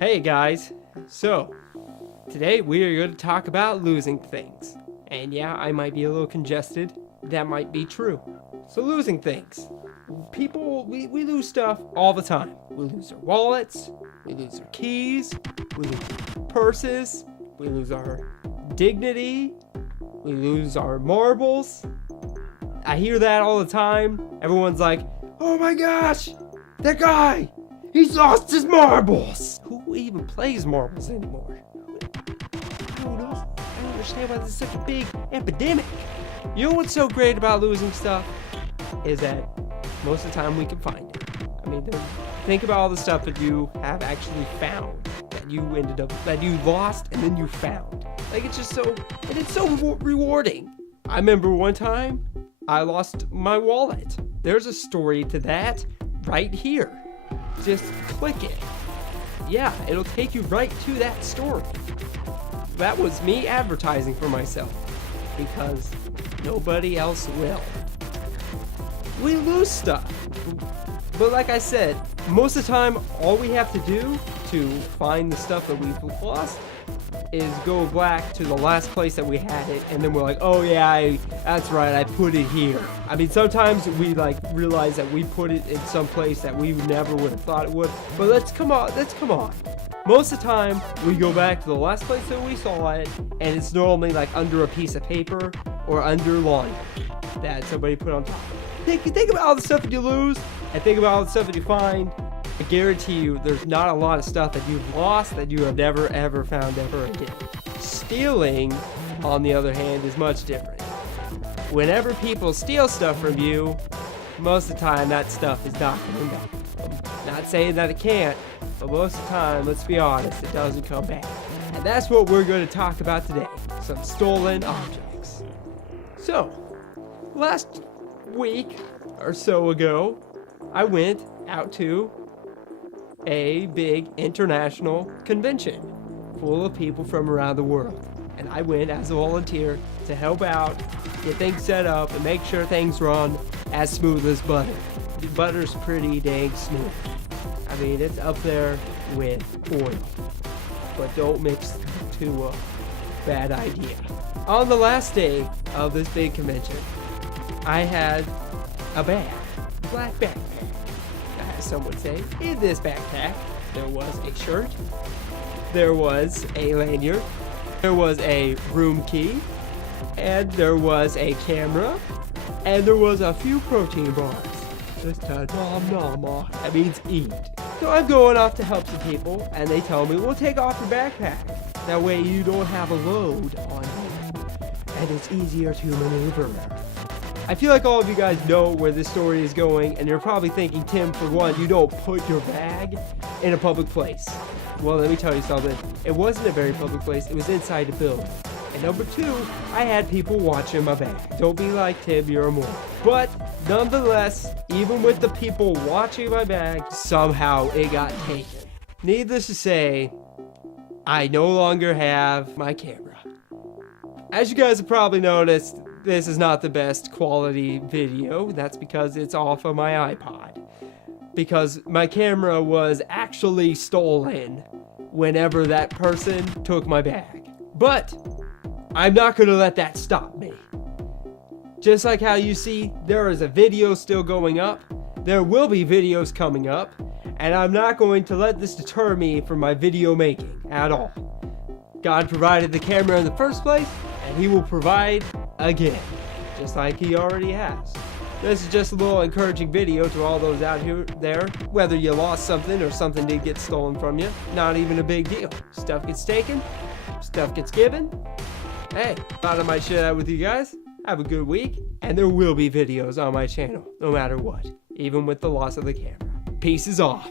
Hey guys, so today we are going to talk about losing things. And yeah, I might be a little congested. That might be true. So losing things. People, we lose stuff all the time. We lose our wallets, we lose our keys, we lose our purses, we lose our dignity, we lose our marbles. I hear that all the time. Everyone's like, oh my gosh, that guy, he's lost his marbles. Who even plays marbles anymore? I don't understand why this is such a big epidemic. You know what's so great about losing stuff? Is that most of the time we can find it. I mean, think about all the stuff that you have actually found, that you lost and then you found. Like, it's just so rewarding. I remember one time I lost my wallet. There's a story to that right here. Just click it. Yeah, it'll take you right to that story. That was me advertising for myself because nobody else will. We lose stuff. But like I said, most of the time, all we have to do to find the stuff that we've lost is go back to the last place that we had it, and then we're like, oh yeah, that's right, I put it here. I mean, sometimes we realize that we put it in some place that we never would have thought it would, but let's come on. Most of the time, we go back to the last place that we saw it, and it's normally like under a piece of paper or under laundry that somebody put on top. Think about all the stuff that you lose, and think about all the stuff that you find. I guarantee you there's not a lot of stuff that you've lost that you have never ever found ever again. Stealing, on the other hand, is much different. Whenever people steal stuff from you, most of the time that stuff is not coming back. I'm not saying that it can't, but most of the time, let's be honest, it doesn't come back. And that's what we're going to talk about today, some stolen objects. So, last week or so ago, I went out to a big international convention full of people from around the world. And I went as a volunteer to help out, get things set up, and make sure things run as smooth as butter. Butter's pretty dang smooth. I mean, it's up there with oil. But don't mix the two up. Bad idea. On the last day of this big convention, I had a bag, a black backpack. As some would say, in this backpack, there was a shirt, there was a lanyard, there was a room key, and there was a camera, and there was a few protein bars. Just nom nom, that means eat. So I'm going off to help some people, and they tell me, well, take off your backpack. That way you don't have a load on you, and it's easier to maneuver. I feel like all of you guys know where this story is going, and you're probably thinking, Tim, for one, you don't put your bag in a public place. Well, let me tell you something. It wasn't a very public place. It was inside the building. And number two, I had people watching my bag. Don't be like Tim, you're a moron. But nonetheless, even with the people watching my bag, somehow it got taken. Needless to say, I no longer have my camera. As you guys have probably noticed, this is not the best quality video. That's because it's off of my iPod. Because my camera was actually stolen whenever that person took my bag. But I'm not going to let that stop me. Just like how you see there is a video still going up, there will be videos coming up, and I'm not going to let this deter me from my video making at all. God provided the camera in the first place, and He will provide again, just like He already has. This is just a little encouraging video to all those out there. Whether you lost something or something did get stolen from you, not even a big deal. Stuff gets taken, stuff gets given. Hey, thought I might share that with you guys. Have a good week, and there will be videos on my channel, no matter what, even with the loss of the camera. Peace is off.